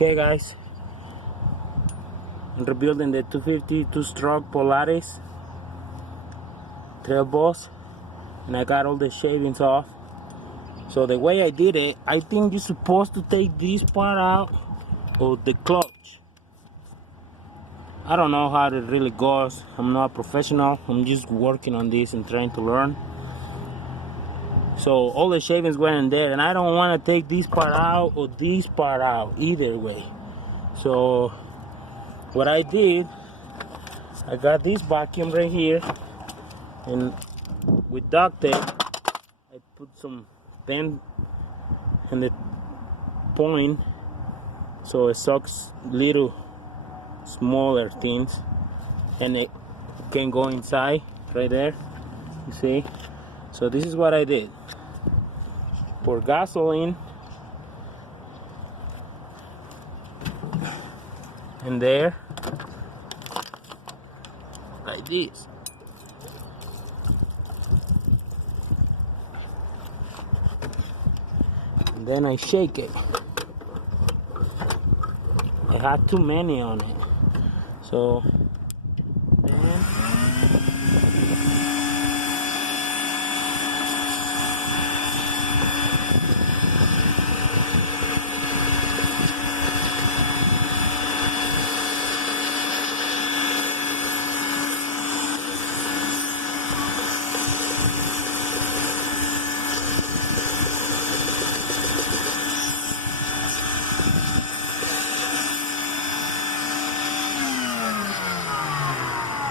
Okay guys, I'm rebuilding the 250 two-stroke Polaris trail boss, and I got all the shavings off. So the way I did it, I think you're supposed to take this part out of the clutch. I don't know how it really goes. I'm not a professional. I'm just working on this and trying to learn. So all the shavings went in there, and I don't want to take this part out or this part out either way. So what I did, I got this vacuum right here, and with duct tape I put some pen in the point so it sucks little smaller things and it can go inside right there, you see. So this is what I did. Pour gasoline in there like this. And then I shake it. I had too many on it. So then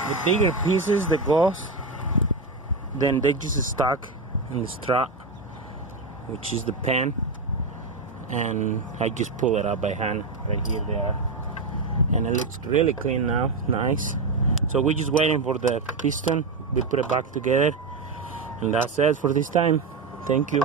the bigger pieces that goes, then they just stuck in the strap, which is the pen, and I just pull it out by hand. Right here they are, and it looks really clean now, nice. So we're just waiting for the piston. We put it back together, and that's it for this time. Thank you.